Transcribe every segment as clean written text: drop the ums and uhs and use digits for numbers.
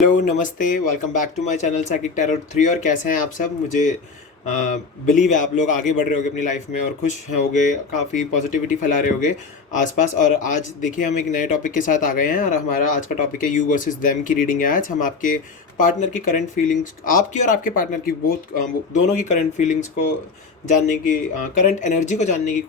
Hello नमस्ते, welcome back to my channel psychic tarot 3। और कैसे हैं आप सब? मुझे बिलीव है आप लोग आगे बढ़ रहे होगे अपनी लाइफ में और खुश होगे, काफ़ी पॉजिटिविटी फैला रहे होगे आसपास। और आज देखिए हम एक नए टॉपिक के साथ आ गए हैं और हमारा आज का टॉपिक है यू वर्सेस देम की रीडिंग है। आज हम आपके पार्टनर की करंट फीलिंग्स, आपकी और आपके पार्टनर की दोनों की करंट फीलिंग्स को जानने की, करंट एनर्जी को जानने की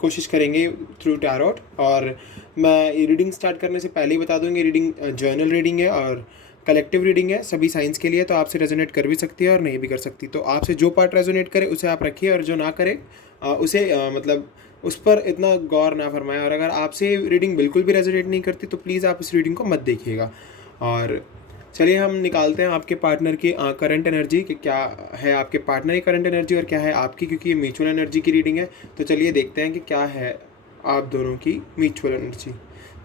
कोशिश करेंगे थ्रू टैरोट। और मैं ये रीडिंग स्टार्ट करने से पहले ही बता दूँगी, रीडिंग जर्नल रीडिंग है और कलेक्टिव रीडिंग है, सभी साइंस के लिए। तो आपसे रेजोनेट कर भी सकती है और नहीं भी कर सकती। तो आपसे जो पार्ट रेजोनेट करे उसे आप रखिए और जो ना करे उसे मतलब उस पर इतना गौर ना फरमाएं। और अगर आपसे रीडिंग बिल्कुल भी रेजोनेट नहीं करती तो प्लीज़ आप इस रीडिंग को मत देखिएगा। और चलिए हम निकालते हैं आपके पार्टनर की करंट एनर्जी कि क्या है आपके पार्टनर की करंट एनर्जी और क्या है आपकी, क्योंकि ये म्यूचुअल एनर्जी की रीडिंग है। तो चलिए देखते हैं कि क्या है आप दोनों की म्यूचुअल एनर्जी।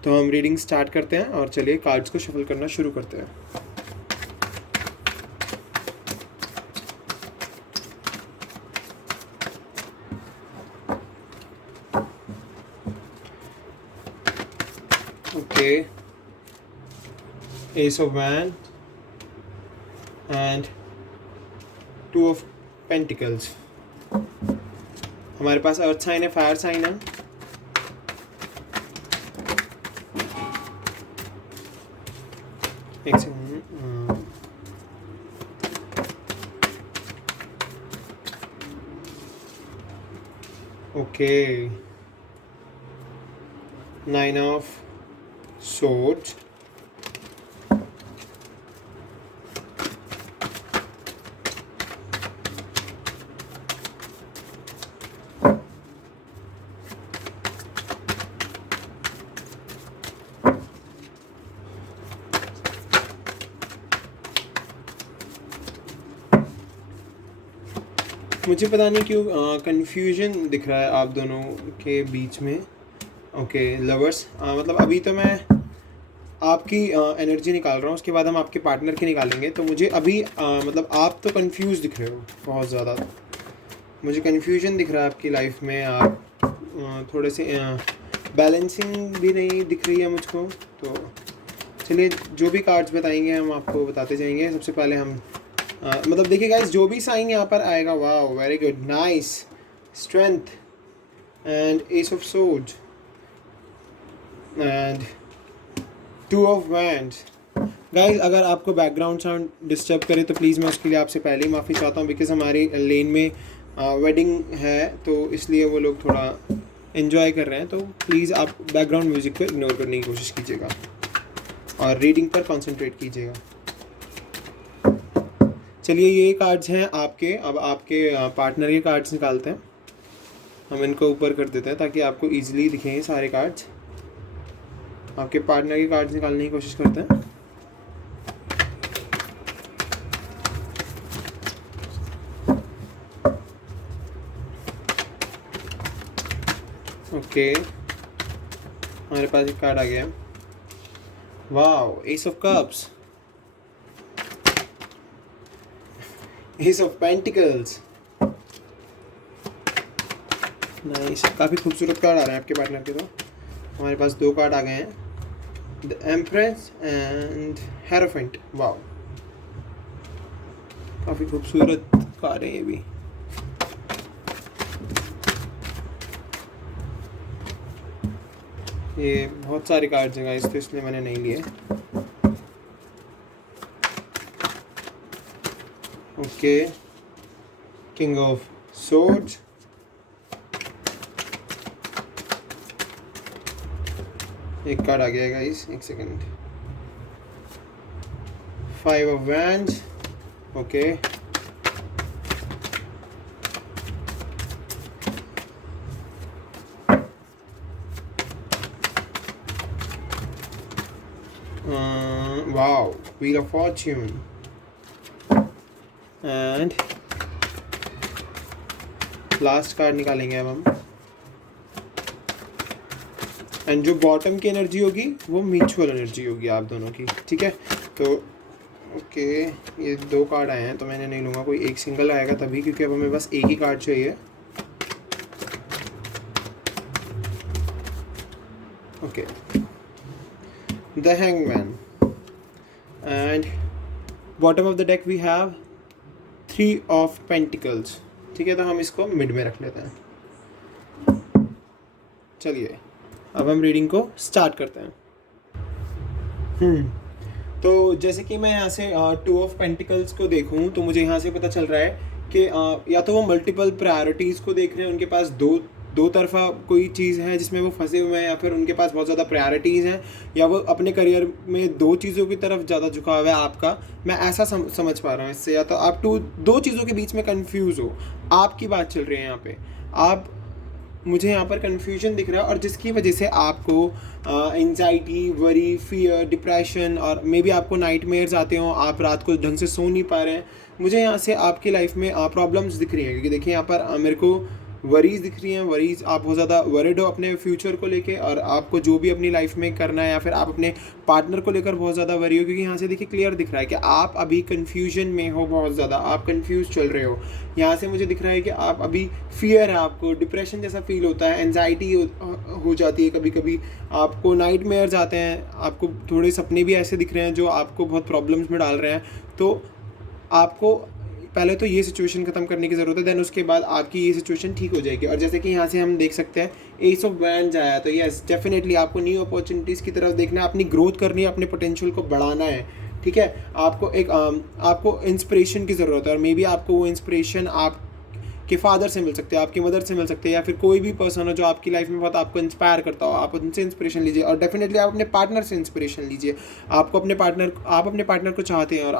तो हम रीडिंग स्टार्ट करते हैं और चलिए कार्ड्स को शफल करना शुरू करते हैं। Okay, S of wand and two of pentacles. हमारे पास अर्थ साइन है, फायर साइन है। एक सेकंड। ओके, 9 ऑफ swords, मुझे पता नहीं क्यों कंफ्यूजन दिख रहा है आप दोनों के बीच में। ओके लवर्स, मतलब अभी तो मैं आपकी एनर्जी निकाल रहा हूँ, उसके बाद हम आपके पार्टनर की निकालेंगे। तो मुझे अभी मतलब आप तो कंफ्यूज दिख रहे हो बहुत ज़्यादा। मुझे कंफ्यूजन दिख रहा है आपकी लाइफ में। आप थोड़े से बैलेंसिंग भी नहीं दिख रही है मुझको। तो चलिए जो भी कार्ड्स बताएंगे हम आपको बताते जाएंगे। सबसे पहले हम मतलब देखिए गाइस, जो भी साइन यहाँ पर आएगा, वाह very good, nice, strength and S of swords and two of wands. Guys अगर आपको बैकग्राउंड साउंड डिस्टर्ब करे तो प्लीज़ मैं उसके लिए आपसे पहले ही माफ़ी चाहता हूँ, बिकॉज हमारी लेन में वेडिंग है तो इसलिए वो लोग थोड़ा इन्जॉय कर रहे हैं। तो प्लीज़ आप बैकग्राउंड म्यूज़िक को इग्नोर करने की कोशिश कीजिएगा और रीडिंग पर कॉन्सेंट्रेट कीजिएगा। चलिए ये कार्ड्स हैं आपके। अब आपके पार्टनर के कार्ड्स निकालते हैं। हम इनको ऊपर कर देते हैं ताकि आपको ईजिली दिखेंगे सारे कार्ड्स। आपके पार्टनर के कार्ड्स निकालने की कोशिश करते हैं। ओके, हमारे पास एक कार्ड आ गया। Wow, S of cups, S of pentacles, nice. काफ़ी खूबसूरत कार्ड आ रहे हैं आपके पार्टनर के। तो हमारे पास दो कार्ड आ गए हैं, the empress and hierophant. Wow, काफ़ी खूबसूरत कार्ड है ये भी। ये बहुत सारे कार्ड्स हैं गाइस, तो इसलिए मैंने नहीं लिए। ओके, किंग ऑफ सोर्ड्स, एक कार्ड आ गया है गाइस, एक second. 5 of wands. Okay, wow, wheel of Fortune and last card निकालेंगे अब हम। एंड जो बॉटम की एनर्जी होगी वो म्यूचुअल एनर्जी होगी आप दोनों की, ठीक है। तो ओके, ये दो कार्ड आए हैं तो मैंने नहीं लूँगा, कोई एक सिंगल आएगा तभी, क्योंकि अब हमें बस एक ही कार्ड चाहिए। Okay, the hangman and bottom of the deck we have 3 of pentacles. ठीक है, तो हम इसको मिड में रख लेते हैं। चलिए अब हम रीडिंग को स्टार्ट करते हैं। तो जैसे कि मैं यहाँ से 2 ऑफ पेंटिकल्स को देखूँ तो मुझे यहाँ से पता चल रहा है कि या तो वो मल्टीपल प्रायोरिटीज़ को देख रहे हैं, उनके पास दो तरफा कोई चीज़ है जिसमें वो फंसे हुए हैं, या फिर उनके पास बहुत ज़्यादा प्रायोरिटीज़ हैं, या वो अपने करियर में 2 चीज़ों की तरफ ज़्यादा झुकाव है आपका। मैं ऐसा समझ पा रहा हूँ इससे। या तो आप 2 चीज़ों के बीच में कंफ्यूज हो, आपकी बात चल रही है यहाँ पे। आप मुझे यहाँ पर कन्फ्यूजन दिख रहा है, और जिसकी वजह से आपको एंजाइटी, वरी, फियर, डिप्रेशन, और मे बी आपको नाइटमेयर्स आते हो, आप रात को ढंग से सो नहीं पा रहे हैं। मुझे यहाँ से आपकी लाइफ में प्रॉब्लम्स दिख रही हैं, क्योंकि देखिए यहाँ पर मेरे को वरीज़ दिख रही हैं। वरीज़, आप बहुत ज़्यादा वरिड हो अपने फ्यूचर को लेके, और आपको जो भी अपनी लाइफ में करना है, या फिर आप अपने पार्टनर को लेकर बहुत ज़्यादा वरी हो, क्योंकि यहाँ से देखिए क्लियर दिख रहा है कि आप अभी कन्फ्यूजन में हो, बहुत ज़्यादा आप कन्फ्यूज चल रहे हो। यहाँ से मुझे दिख रहा है कि आप अभी फियर है, आपको डिप्रेशन जैसा फील होता है, एंजाइटी हो जाती है, कभी कभी आपको नाइटमेयर्स आते हैं, आपको थोड़े सपने भी ऐसे दिख रहे हैं जो आपको बहुत प्रॉब्लम्स में डाल रहे हैं। तो आपको पहले तो ये सिचुएशन ख़त्म करने की ज़रूरत है, देन उसके बाद आपकी ये सिचुएशन ठीक हो जाएगी। और जैसे कि यहाँ से हम देख सकते हैं एस ऑफ वैंड्स आया, तो यस डेफिनेटली आपको न्यू अपॉर्चुनिटीज़ की तरफ देखना है, अपनी ग्रोथ करनी है, अपने पोटेंशियल को बढ़ाना है। ठीक है, आपको इंस्पिरेशन की ज़रूरत है, और मे बी आपको वो इंस्पिरेशन आप के फादर से मिल सकते हैं, आपकी मदर से मिल सकते हैं, या फिर कोई भी पर्सन हो जो आपकी लाइफ में बहुत आपको इंस्पायर करता हो, आप उनसे इंस्पिरेशन लीजिए। और डेफिनेटली आप अपने पार्टनर से इंस्पिरेशन लीजिए। आप अपने पार्टनर को चाहते हैं, और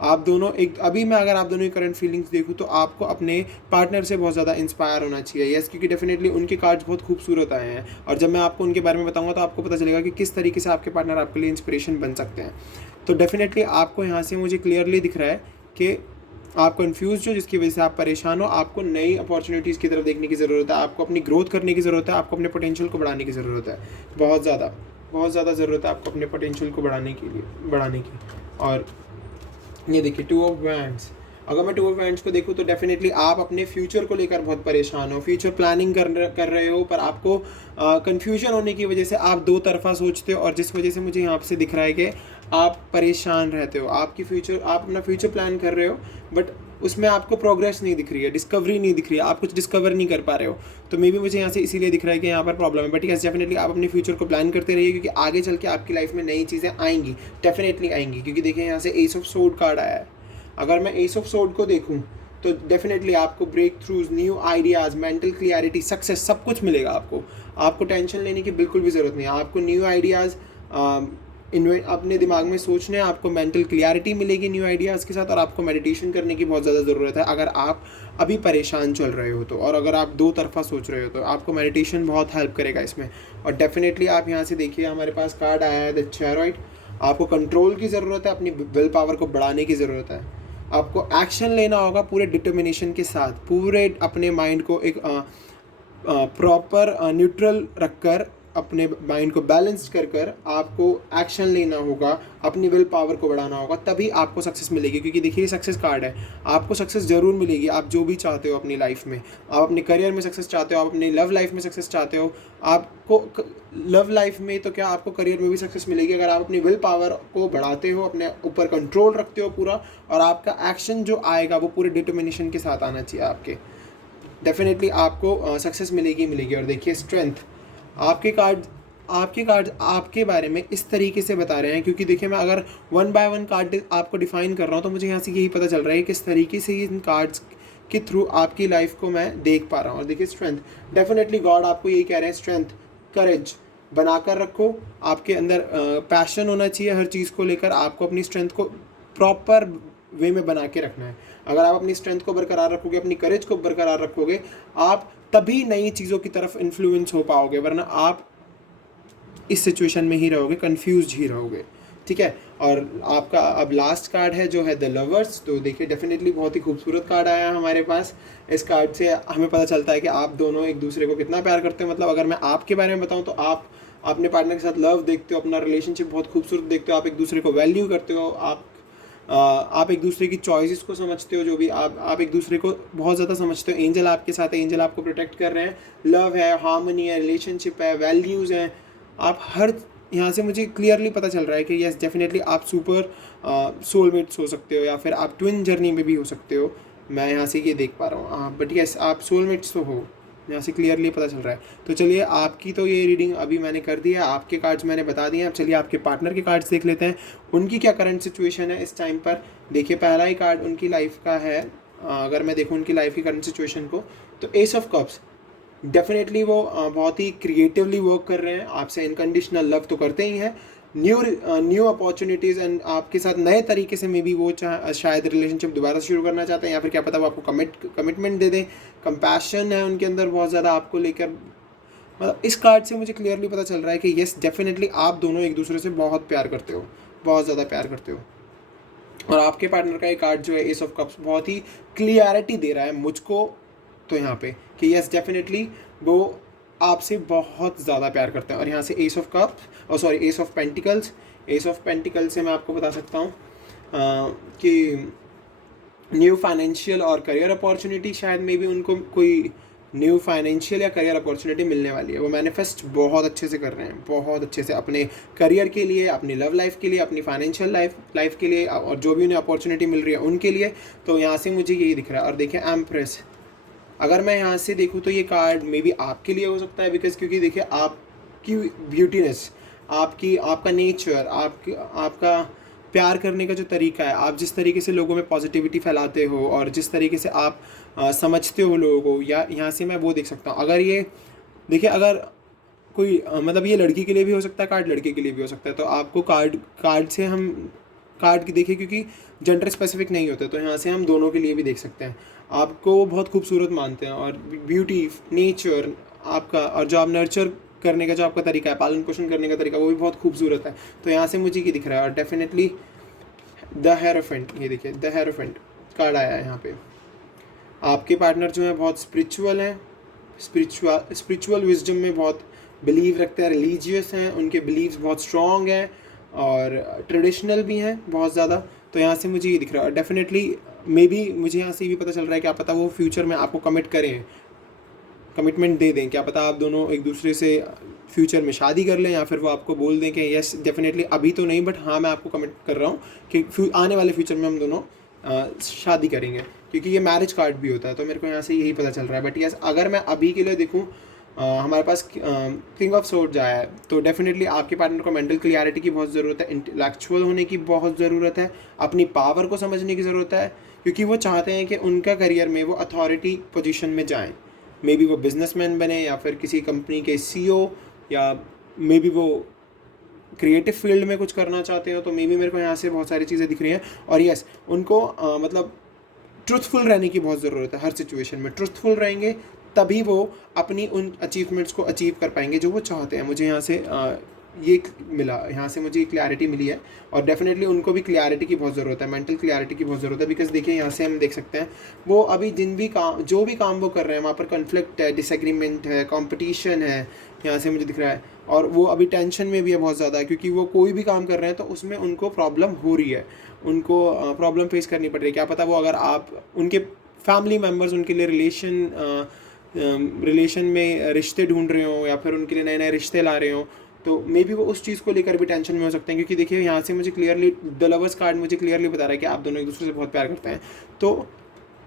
आप दोनों अगर आप दोनों की करंट फीलिंग्स देखूँ तो आपको अपने पार्टनर से बहुत ज़्यादा इंस्पायर होना चाहिए। यस, क्योंकि डेफिनेटली उनके कार्ड्स बहुत खूबसूरत आए हैं, और जब मैं आपको उनके बारे में बताऊंगा तो आपको पता चलेगा कि किस तरीके से आपके पार्टनर आपके लिए इंस्पिरेशन बन सकते हैं। तो डेफिनेटली आपको यहाँ से मुझे क्लियरली दिख रहा है कि आप कंफ्यूज हो, जिसकी वजह से आप परेशान हो। आपको नई अपॉर्चुनिटीज़ की तरफ देखने की ज़रूरत है, आपको अपनी ग्रोथ करने की ज़रूरत है, आपको अपने पोटेंशियल को बढ़ाने की ज़रूरत है। बहुत ज़्यादा ज़रूरत है आपको अपने पोटेंशियल को बढ़ाने की। और ये देखिए 2 ऑफ वैंड्स। अगर मैं 2 ऑफ वैंड्स को देखूँ तो डेफिनेटली आप अपने फ्यूचर को लेकर बहुत परेशान हो, फ्यूचर प्लानिंग कर रहे हो, पर आपको कन्फ्यूजन होने की वजह से आप 2 तरफा सोचते हो, और जिस वजह से मुझे यहाँ से दिख रहा है कि आप परेशान रहते हो। आप अपना फ्यूचर प्लान कर रहे हो, बट उसमें आपको प्रोग्रेस नहीं दिख रही है, डिस्कवरी नहीं दिख रही है, आप कुछ डिस्कवर नहीं कर पा रहे हो। तो मे बी मुझे यहाँ से इसीलिए दिख रहा है कि यहाँ पर प्रॉब्लम है। बट यस, डेफिनेटली आप अपने फ्यूचर को प्लान करते रहिए, क्योंकि आगे चल के आपकी लाइफ में नई चीज़ें आएंगी, डेफिनेटली आएंगी। क्योंकि देखिए यहाँ से एस ऑफ सोर्ड कार्ड आया है। अगर मैं एस ऑफ सोर्ड को देखूँ तो डेफिनेटली आपको breakthroughs, new ideas, mental clarity, success सब कुछ मिलेगा। आपको टेंशन लेने की बिल्कुल भी ज़रूरत नहीं है। आपको न्यू आइडियाज़ अपने दिमाग में सोचने हैं, आपको मेंटल क्लियरिटी मिलेगी न्यू आइडियाज़ के साथ, और आपको मेडिटेशन करने की बहुत ज़्यादा ज़रूरत है अगर आप अभी परेशान चल रहे हो तो। और अगर आप 2 तरफा सोच रहे हो तो आपको मेडिटेशन बहुत हेल्प करेगा इसमें। और डेफिनेटली आप यहाँ से देखिए, हमारे पास कार्ड आया है द चैरियट। आपको कंट्रोल की ज़रूरत है, अपनी विल पावर को बढ़ाने की ज़रूरत है। आपको एक्शन लेना होगा पूरे डिटर्मिनेशन के साथ, पूरे अपने माइंड को एक प्रॉपर न्यूट्रल रखकर, अपने माइंड को बैलेंस कर आपको एक्शन लेना होगा, अपनी विल पावर को बढ़ाना होगा, तभी आपको सक्सेस मिलेगी। क्योंकि देखिए सक्सेस कार्ड है, आपको सक्सेस ज़रूर मिलेगी। आप जो भी चाहते हो अपनी लाइफ में, आप अपने करियर में सक्सेस चाहते हो, आप अपनी लव लाइफ में सक्सेस चाहते हो, आपको लव लाइफ में तो क्या, आपको करियर में भी सक्सेस मिलेगी अगर आप अपनी विल पावर को बढ़ाते हो, अपने ऊपर कंट्रोल रखते हो पूरा, और आपका एक्शन जो आएगा वो पूरे डिटर्मिनेशन के साथ आना चाहिए आपके। डेफिनेटली आपको सक्सेस मिलेगी। और देखिए स्ट्रेंथ, आपके कार्ड आपके बारे में इस तरीके से बता रहे हैं, क्योंकि देखिए मैं अगर 1 बाय 1 कार्ड आपको डिफाइन कर रहा हूँ तो मुझे यहाँ से यही पता चल रहा है किस तरीके से इन कार्ड्स के थ्रू आपकी लाइफ को मैं देख पा रहा हूँ। और देखिए स्ट्रेंथ, डेफिनेटली गॉड आपको यही कह रहे हैं, स्ट्रेंथ, करेज बनाकर रखो, आपके अंदर पैशन होना चाहिए हर चीज़ को लेकर। आपको अपनी स्ट्रेंथ को प्रॉपर वे में बना के रखना है। अगर आप अपनी स्ट्रेंथ को बरकरार रखोगे, अपनी करेज को बरकरार रखोगे, आप तभी नई चीज़ों की तरफ इन्फ्लुएंस हो पाओगे, वरना आप इस सिचुएशन में ही रहोगे, कंफ्यूज ही रहोगे। ठीक है, और आपका अब लास्ट कार्ड है जो है द लवर्स। तो देखिए डेफिनेटली बहुत ही खूबसूरत कार्ड आया है हमारे पास। इस कार्ड से हमें पता चलता है कि आप दोनों एक दूसरे को कितना प्यार करते हो। मतलब अगर मैं आपके बारे में बताऊं तो आप अपने पार्टनर के साथ लव देखते हो, अपना रिलेशनशिप बहुत खूबसूरत देखते हो, आप एक दूसरे को वैल्यू करते हो, आप एक दूसरे की चॉइसेस को समझते हो, जो भी आप एक दूसरे को बहुत ज़्यादा समझते हो। एंजल आपके साथ है, एंजल आपको प्रोटेक्ट कर रहे हैं, लव है, हार्मनी है, रिलेशनशिप है, वैल्यूज़ हैं। आप यहाँ से मुझे क्लियरली पता चल रहा है कि यस डेफिनेटली आप सुपर सोलमेट्स हो सकते हो, या फिर आप ट्विन जर्नी में भी हो सकते हो। मैं यहाँ से ये देख पा रहा हूँ, बट यस आप सोलमेट्स तो हो, यहाँ से क्लियरली पता चल रहा है। तो चलिए, आपकी तो ये रीडिंग अभी मैंने कर दी है, आपके कार्ड्स मैंने बता दिए हैं। अब चलिए आपके पार्टनर के कार्ड्स देख लेते हैं, उनकी क्या करंट सिचुएशन है इस टाइम पर। देखिए, पहला ही कार्ड उनकी लाइफ का है। अगर मैं देखूँ उनकी लाइफ की करंट सिचुएशन को, तो एस ऑफ कप्स, डेफिनेटली वो बहुत ही क्रिएटिवली वर्क कर रहे हैं, आपसे इनकंडीशनल लव तो करते ही हैं। न्यू अपॉर्चुनिटीज़ एंड आपके साथ नए तरीके से मे बी वो शायद रिलेशनशिप दोबारा शुरू करना चाहते हैं, या फिर क्या पता वो आपको कमिटमेंट दे दें। कंपैशन है उनके अंदर बहुत ज़्यादा आपको लेकर। मतलब इस कार्ड से मुझे क्लियरली पता चल रहा है कि येस डेफिनेटली आप दोनों एक दूसरे से बहुत प्यार करते हो, बहुत ज़्यादा प्यार करते हो। और आपके पार्टनर का ये कार्ड जो है एस ऑफ कप्स, बहुत ही क्लियरिटी दे रहा है मुझको तो यहाँ पे कि यस डेफिनेटली वो आपसे बहुत ज़्यादा प्यार करते हैं। और यहाँ से एस ऑफ कप्स, और sorry S of pentacles, S of pentacles से मैं आपको बता सकता हूँ कि न्यू फाइनेंशियल और करियर अपॉर्चुनिटी, शायद मे बी उनको कोई न्यू फाइनेंशियल या करियर अपॉर्चुनिटी मिलने वाली है। वो मैनिफेस्ट बहुत अच्छे से कर रहे हैं, बहुत अच्छे से, अपने करियर के लिए, अपनी लव लाइफ के लिए, अपनी फाइनेंशियल लाइफ के लिए, और जो भी उन्हें अपॉर्चुनिटी मिल रही है उनके लिए। तो यहाँ से मुझे यही दिख रहा है। और देखिए एम्प्रेस, अगर मैं यहाँ से देखूँ तो ये कार्ड मे बी आपके लिए हो सकता है, बिकॉज क्योंकि देखिए आपकी ब्यूटीनेस, आपका नेचर, आपका प्यार करने का जो तरीका है, आप जिस तरीके से लोगों में पॉजिटिविटी फैलाते हो, और जिस तरीके से आप समझते हो लोगों को, या यहाँ से मैं वो देख सकता हूँ। अगर ये देखिए, अगर कोई मतलब ये लड़की के लिए भी हो सकता है कार्ड, लड़के के लिए भी हो सकता है। तो आपको कार्ड से हम कार्ड की देखिए, क्योंकि जेंडर स्पेसिफिक नहीं होते, तो यहाँ से हम दोनों के लिए भी देख सकते हैं। आपको वो बहुत खूबसूरत मानते हैं, और ब्यूटी, नेचर आपका, और जो आप नर्चर करने का जो आपका तरीका है, पालन पोषण करने का तरीका, वो भी बहुत खूबसूरत है। तो यहाँ से मुझे ये दिख रहा है। और डेफिनेटली द हेरोफेंट, ये देखिए द हेरोफेंट कार्ड आया है यहाँ पे। आपके पार्टनर जो है बहुत स्पिरिचुअल हैं, स्पिरिचुअल विजडम में बहुत बिलीव रखते हैं, रिलीजियस हैं, उनके बिलीव्स बहुत स्ट्रॉन्ग हैं, और ट्रेडिशनल भी हैं बहुत ज़्यादा। तो यहाँ से मुझे ये दिख रहा है। डेफिनेटली मे बी मुझे यहाँ से ये भी पता चल रहा है, क्या पता वो फ्यूचर में आपको कमिटमेंट दे दें। क्या पता आप दोनों एक दूसरे से फ्यूचर में शादी कर लें, या फिर वो आपको बोल दें कि यस डेफिनेटली अभी तो नहीं, बट हाँ मैं आपको कमिट कर रहा हूँ कि आने वाले फ्यूचर में हम दोनों शादी करेंगे, क्योंकि ये मैरिज कार्ड भी होता है। तो मेरे को यहाँ से यही पता चल रहा है। बट यस, अगर मैं अभी के लिए देखूँ, हमारे पास किंग ऑफ सोर्ड्स आया है, तो डेफिनेटली आपके पार्टनर को मेंटल क्लियरिटी की बहुत ज़रूरत है, इंटेलेक्चुअल होने की बहुत ज़रूरत है, अपनी पावर को समझने की ज़रूरत है, क्योंकि वो चाहते हैं कि उनका करियर में वो अथॉरिटी पोजीशन में जाएं। मे बी वो बिजनेसमैन बने, या फिर किसी कंपनी के सीईओ, या मे बी वो क्रिएटिव फील्ड में कुछ करना चाहते हो। तो मे बी मेरे को यहाँ से बहुत सारी चीज़ें दिख रही हैं। और यस, उनको मतलब ट्रुथफुल रहने की बहुत ज़रूरत है। हर सिचुएशन में ट्रुथफुल रहेंगे, तभी वो अपनी उन अचीवमेंट्स को अचीव कर पाएंगे जो वो चाहते हैं। मुझे यहाँ से ये मिला, यहाँ से मुझे क्लैरिटी मिली है। और डेफिनेटली उनको भी क्लैरिटी की बहुत ज़रूरत है, मेंटल क्लैरिटी की बहुत ज़रूरत है। बिकॉज देखिए, यहाँ से हम देख सकते हैं वो अभी जो भी काम वो कर रहे हैं, वहाँ पर कन्फ्लिक्ट है, डिसएग्रीमेंट है, कंपटीशन है, यहाँ से मुझे दिख रहा है। और वो अभी टेंशन में भी है बहुत ज़्यादा, क्योंकि वो कोई भी काम कर रहे हैं तो उसमें उनको प्रॉब्लम हो रही है, उनको प्रॉब्लम फेस करनी पड़ रही है। क्या पता वो, अगर आप उनके फैमिली मेम्बर्स उनके लिए रिलेशन में रिश्ते ढूंढ रहे हो, या फिर उनके लिए नए नए रिश्ते ला रहे हो, तो मे बी वो उस चीज़ को लेकर भी टेंशन में हो सकते हैं। क्योंकि देखिए, यहाँ से मुझे क्लियरली द लवर्स कार्ड मुझे क्लियरली बता रहा है कि आप दोनों एक दूसरे से बहुत प्यार करते हैं। तो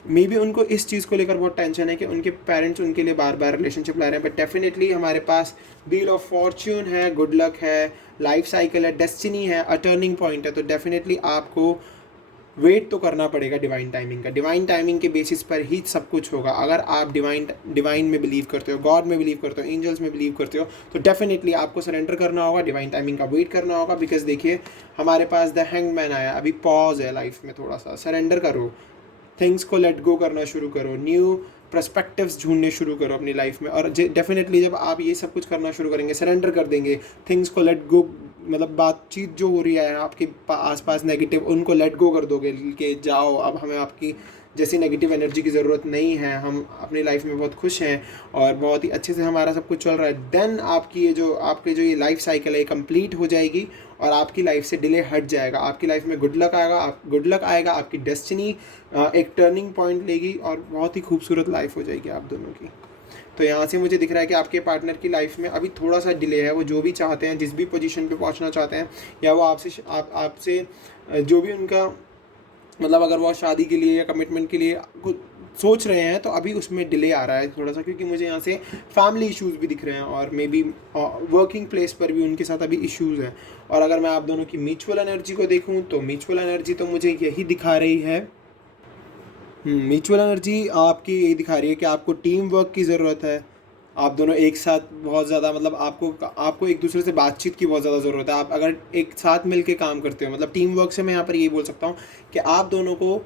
मे बी उनको इस चीज़ को लेकर बहुत टेंशन है कि उनके पेरेंट्स उनके लिए बार बार रिलेशनशिप ला रहे हैं। बट डेफिनेटली हमारे पास व्हील ऑफ फॉर्च्यून है, गुड लक है, लाइफ साइकिल है, डेस्टिनी है, अ टर्निंग पॉइंट है। तो डेफिनेटली आपको वेट तो करना पड़ेगा डिवाइन टाइमिंग का। डिवाइन टाइमिंग के बेसिस पर ही सब कुछ होगा। अगर आप डिवाइन में बिलीव करते हो, गॉड में बिलीव करते हो, एंजल्स में बिलीव करते हो, तो डेफिनेटली आपको सरेंडर करना होगा, डिवाइन टाइमिंग का वेट करना होगा। बिकॉज देखिए, हमारे पास द हैंग मैन आया, अभी पॉज है लाइफ में, थोड़ा सा सरेंडर करो, थिंग्स को लेट गो करना शुरू करो, न्यू पर्सपेक्टिव्स ढूंढने शुरू करो अपनी लाइफ में। और डेफिनेटली जब आप ये सब कुछ करना शुरू करेंगे, सरेंडर कर देंगे, थिंग्स को लेट गो, मतलब बातचीत जो हो रही है आपके आसपास नेगेटिव, उनको लेट गो कर दोगे कि जाओ, अब हमें आपकी जैसी नेगेटिव एनर्जी की ज़रूरत नहीं है, हम अपनी लाइफ में बहुत खुश हैं और बहुत ही अच्छे से हमारा सब कुछ चल रहा है, देन आपकी आपकी जो ये लाइफ साइकिल है कंप्लीट हो जाएगी और आपकी लाइफ से डिले हट जाएगा। आपकी लाइफ में गुड लक आएगा, आपकी डेस्टिनी एक टर्निंग पॉइंट लेगी और बहुत ही खूबसूरत लाइफ हो जाएगी आप दोनों की। तो यहाँ से मुझे दिख रहा है कि आपके पार्टनर की लाइफ में अभी थोड़ा सा डिले है। वो जो भी चाहते हैं, जिस भी पोजीशन पे पहुँचना चाहते हैं, या वो आपसे जो भी उनका मतलब अगर वो शादी के लिए या कमिटमेंट के लिए कुछ सोच रहे हैं, तो अभी उसमें डिले आ रहा है थोड़ा सा, क्योंकि मुझे यहाँ से फैमिली इश्यूज़ भी दिख रहे हैं और मे बी वर्किंग प्लेस पर भी उनके साथ अभी इश्यूज़ हैं। और अगर मैं आप दोनों की म्यूचुअल एनर्जी को देखूँ तो म्यूचुअल एनर्जी तो मुझे यही दिखा रही है। म्यूचुअल एनर्जी आपकी यही दिखा रही है कि आपको टीम वर्क की ज़रूरत है। आप दोनों एक साथ बहुत ज़्यादा मतलब आपको एक दूसरे से बातचीत की बहुत ज़्यादा ज़रूरत है। आप अगर एक साथ मिलके काम करते हो, मतलब टीम वर्क से मैं यहाँ पर ये बोल सकता हूँ कि आप दोनों को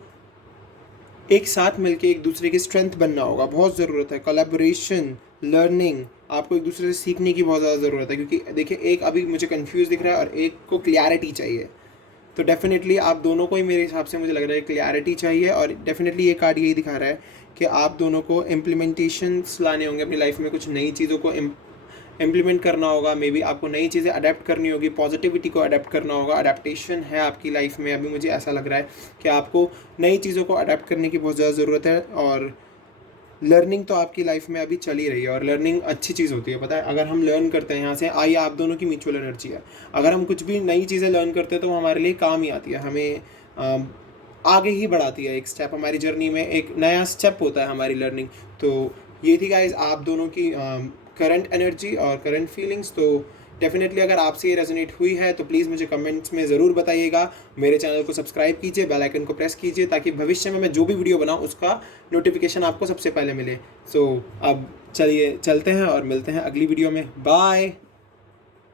एक साथ मिलके एक दूसरे की स्ट्रेंथ बनना होगा, बहुत ज़रूरत है। कोलैबोरेशन, लर्निंग, आपको एक दूसरे से सीखने की बहुत ज़्यादा ज़रूरत है, क्योंकि देखिए एक अभी मुझे कंफ्यूज दिख रहा है और एक को क्लैरिटी चाहिए। तो डेफिनेटली आप दोनों को ही मेरे हिसाब से मुझे लग रहा है क्लैरिटी चाहिए। और डेफिनेटली ये कार्ड यही दिखा रहा है कि आप दोनों को इम्प्लीमेंटेशंस लाने होंगे अपनी लाइफ में, कुछ नई चीज़ों को इम्प्लीमेंट करना होगा। मे बी आपको नई चीज़ें अडेप्ट करनी होगी, पॉजिटिविटी को अडेप्ट करना होगा। अडेप्टेशन है आपकी लाइफ में अभी, मुझे ऐसा लग रहा है कि आपको नई चीज़ों को अडेप्ट करने की बहुत ज़्यादा ज़रूरत है। और लर्निंग तो आपकी लाइफ में अभी चल ही रही है, और लर्निंग अच्छी चीज़ होती है, पता है। अगर हम लर्न करते हैं यहाँ से, आइए आप दोनों की म्यूचुअल एनर्जी है, अगर हम कुछ भी नई चीज़ें लर्न करते हैं तो वो हमारे लिए काम ही आती है, हमें आगे ही बढ़ाती है। एक स्टेप हमारी जर्नी में, एक नया स्टेप होता है हमारी लर्निंग। तो ये थी गाइज आप दोनों की करंट एनर्जी और करंट फीलिंग्स। तो डेफिनेटली अगर आपसे ये रेजोनेट हुई है तो प्लीज़ मुझे कमेंट्स में ज़रूर बताइएगा। मेरे चैनल को सब्सक्राइब कीजिए, बेल आइकन को प्रेस कीजिए, ताकि भविष्य में मैं जो भी वीडियो बनाऊँ उसका नोटिफिकेशन आपको सबसे पहले मिले। सो अब चलिए चलते हैं और मिलते हैं अगली वीडियो में। बाय।